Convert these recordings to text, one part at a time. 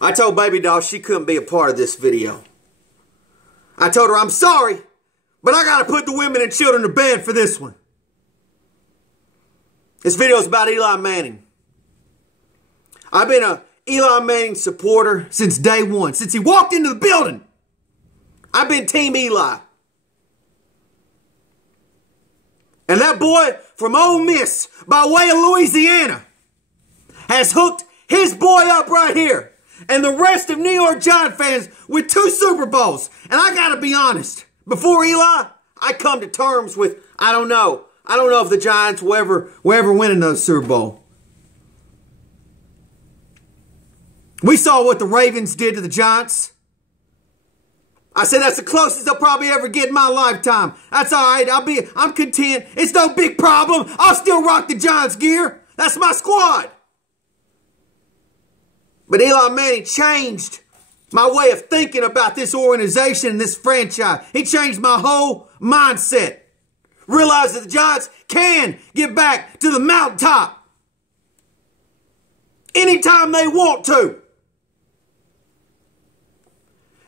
I told Baby Doll she couldn't be a part of this video. I told her I'm sorry, but I gotta put the women and children to bed for this one. This video is about Eli Manning. I've been a Eli Manning supporter since day one. Since he walked into the building, I've been Team Eli. And that boy from Ole Miss, by way of Louisiana, has hooked his boy up right here. And the rest of New York Giant fans with 2 Super Bowls. And I gotta be honest, before Eli, I come to terms with, I don't know. I don't know if the Giants will ever win another Super Bowl. We saw what the Ravens did to the Giants. I said that's the closest they'll probably ever get in my lifetime. That's all right. I'm content. It's no big problem. I'll still rock the Giants gear. That's my squad. But Eli Manning changed my way of thinking about this organization and this franchise. He changed my whole mindset. Realized that the Giants can get back to the mountaintop anytime they want to.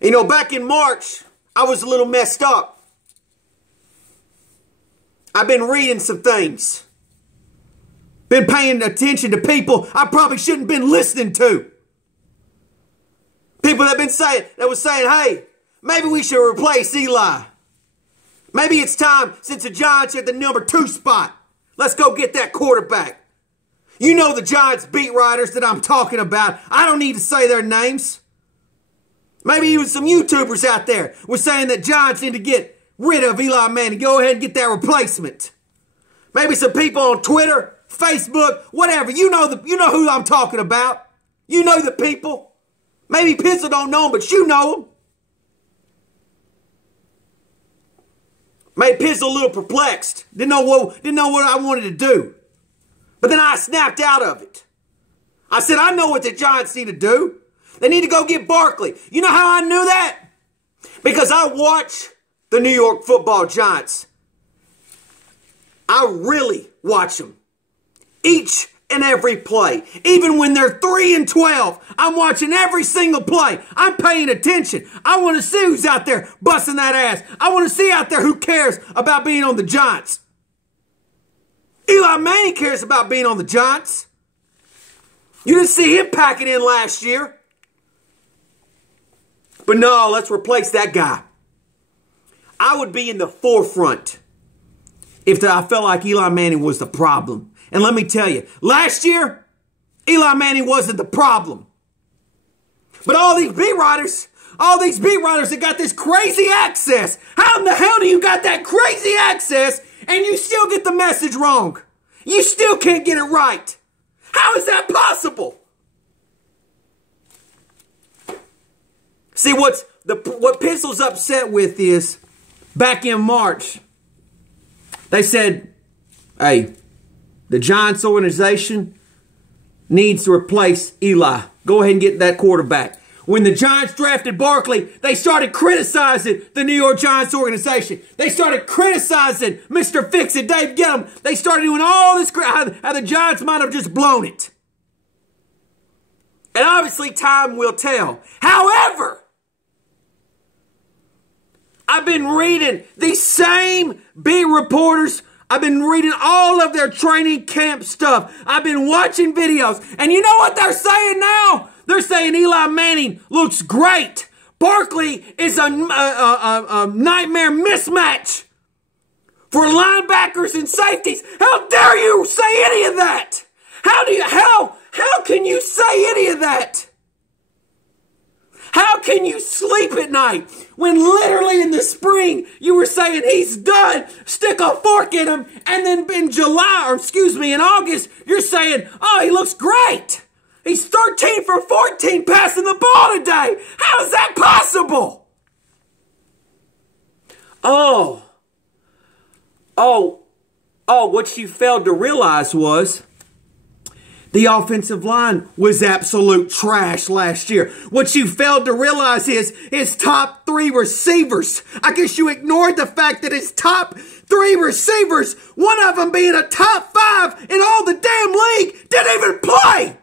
You know, back in March, I was a little messed up. I've been reading some things. Been paying attention to people I probably shouldn't have been listening to. People that was saying, hey, maybe we should replace Eli. Maybe it's time, since the Giants are at the number 2 spot. Let's go get that quarterback. You know the Giants beat writers that I'm talking about. I don't need to say their names. Maybe even some YouTubers out there were saying that Giants need to get rid of Eli Manning. Go ahead and get that replacement. Maybe some people on Twitter, Facebook, whatever. You know who I'm talking about. You know the people. Maybe Pistol don't know them, but you know them. Made Pistol a little perplexed. Didn't know what I wanted to do. But then I snapped out of it. I said, I know what the Giants need to do. They need to go get Barkley. You know how I knew that? Because I watch the New York Football Giants. I really watch them. Each and every play. Even when they're 3-12, I'm watching every single play. I'm paying attention. I want to see who's out there busting that ass. I want to see out there who cares about being on the Giants. Eli Manning cares about being on the Giants. You didn't see him packing in last year. But no, let's replace that guy. I would be in the forefront if I felt like Eli Manning was the problem. And let me tell you, last year, Eli Manning wasn't the problem. But all these beat writers that got this crazy access. How in the hell do you got that crazy access and you still get the message wrong? You still can't get it right. How is that possible? See, what Pistol's upset with is, back in March, they said, hey, the Giants organization needs to replace Eli. Go ahead and get that quarterback. When the Giants drafted Barkley, they started criticizing the New York Giants organization. They started criticizing Mr. Fix-It, Dave Gettleman. They started doing all this, how the Giants might have just blown it. And obviously time will tell. However, I've been reading these same beat reporters. I've been reading all of their training camp stuff. I've been watching videos. And you know what they're saying now? They're saying Eli Manning looks great. Barkley is a nightmare mismatch for linebackers and safeties. How dare you say any of that? How can you say any of that? How can you sleep at night when literally in the spring you were saying he's done, stick a fork in him, and then in in August, you're saying, oh, he looks great. He's 13 for 14 passing the ball today. How is that possible? What you failed to realize was the offensive line was absolute trash last year. What you failed to realize is his top 3 receivers. I guess you ignored the fact that his top 3 receivers, one of them being a top 5 in all the damn league, didn't even play.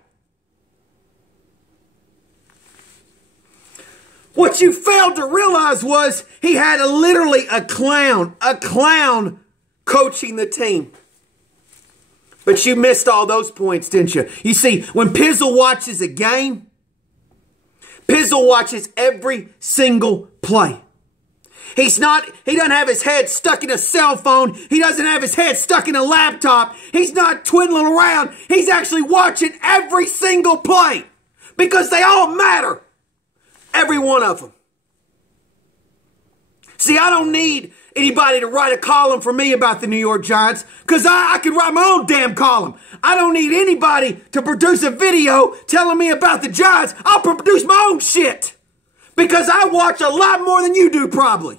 What you failed to realize was he had literally a clown coaching the team. But you missed all those points, didn't you? You see, when Pizzle watches a game, Pizzle watches every single play. He doesn't have his head stuck in a cell phone. He doesn't have his head stuck in a laptop. He's not twiddling around. He's actually watching every single play because they all matter. Every one of them. See, I don't need anybody to write a column for me about the New York Giants because I can write my own damn column. I don't need anybody to produce a video telling me about the Giants. I'll produce my own shit because I watch a lot more than you do probably.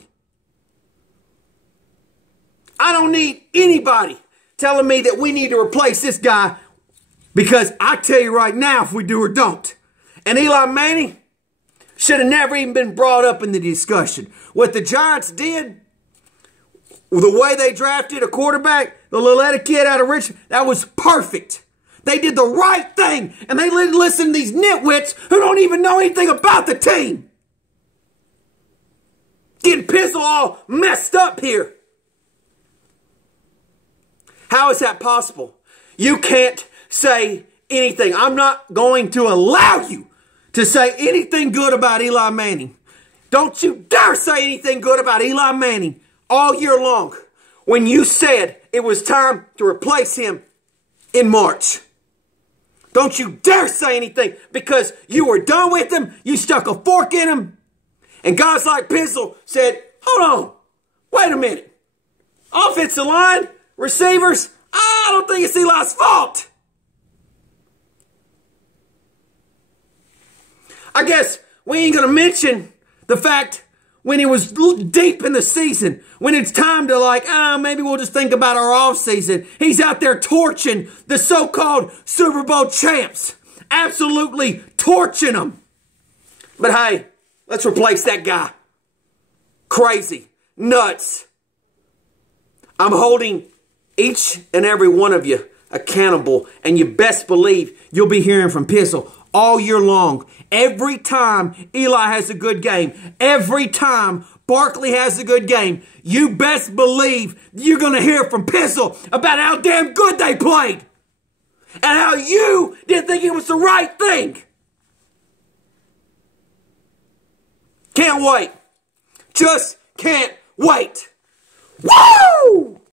I don't need anybody telling me that we need to replace this guy because I tell you right now if we do or don't. And Eli Manning should have never even been brought up in the discussion. What the Giants did, the way they drafted a quarterback, the Lilletta kid out of Richmond, that was perfect. They did the right thing, and they listened to these nitwits who don't even know anything about the team. Getting Pizzle all messed up here. How is that possible? You can't say anything. I'm not going to allow you to say anything good about Eli Manning. Don't you dare say anything good about Eli Manning all year long when you said it was time to replace him in March. Don't you dare say anything because you were done with him. You stuck a fork in him. And guys like Pizzle said, hold on, wait a minute. Offensive line, receivers, I don't think it's Eli's fault. I guess we ain't going to mention the fact when he was deep in the season, when it's time to maybe we'll just think about our off season. He's out there torching the so-called Super Bowl champs. Absolutely torching them. But hey, let's replace that guy. Crazy. Nuts. I'm holding each and every one of you accountable, and you best believe you'll be hearing from Pizzle all year long. Every time Eli has a good game, every time Barkley has a good game, you best believe you're going to hear from Pizzle about how damn good they played and how you didn't think it was the right thing. Can't wait. Just can't wait. Woo!